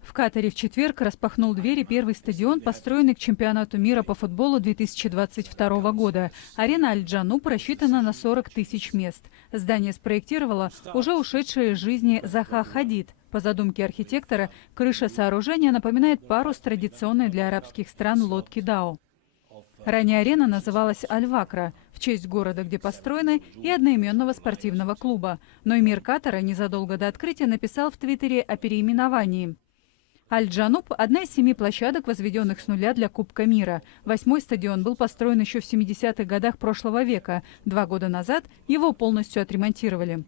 В Катаре в четверг распахнул двери первый стадион, построенный к чемпионату мира по футболу 2022 года. Арена Аль-Джануб рассчитана на 40 тысяч мест. Здание спроектировала уже ушедшая из жизни Заха Хадид. По задумке архитектора, крыша сооружения напоминает парус традиционной для арабских стран лодки Дау. Ранее арена называлась Аль-Вакра в честь города, где построена, и одноименного спортивного клуба. Но эмир Катара незадолго до открытия написал в Твиттере о переименовании. Аль-Джануб – одна из 7 площадок, возведенных с нуля для Кубка мира. 8-й стадион был построен еще в 70-х годах прошлого века. 2 года назад его полностью отремонтировали.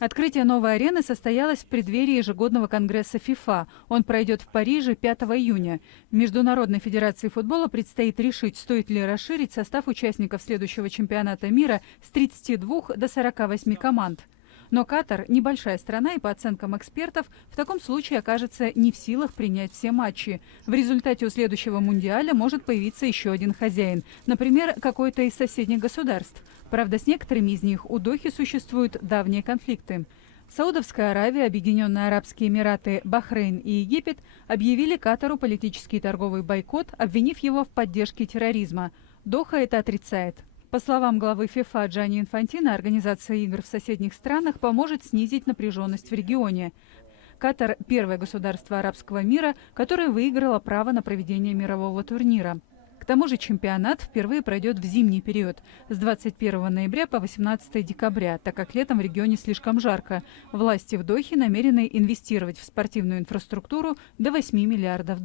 Открытие новой арены состоялось в преддверии ежегодного конгресса ФИФА. Он пройдет в Париже 5 июня. Международной федерации футбола предстоит решить, стоит ли расширить состав участников следующего чемпионата мира с 32 до 48 команд. Но Катар – небольшая страна и, по оценкам экспертов, в таком случае окажется не в силах принять все матчи. В результате у следующего мундиаля может появиться еще один хозяин, например, какой-то из соседних государств. Правда, с некоторыми из них у Дохи существуют давние конфликты. Саудовская Аравия, Объединенные Арабские Эмираты, Бахрейн и Египет объявили Катару политический и торговый бойкот, обвинив его в поддержке терроризма. Доха это отрицает. По словам главы ФИФА Джанни Инфантино, организация игр в соседних странах поможет снизить напряженность в регионе. Катар – первое государство арабского мира, которое выиграло право на проведение мирового турнира. К тому же чемпионат впервые пройдет в зимний период с 21 ноября по 18 декабря, так как летом в регионе слишком жарко. Власти в Дохе намерены инвестировать в спортивную инфраструктуру до $8 миллиардов.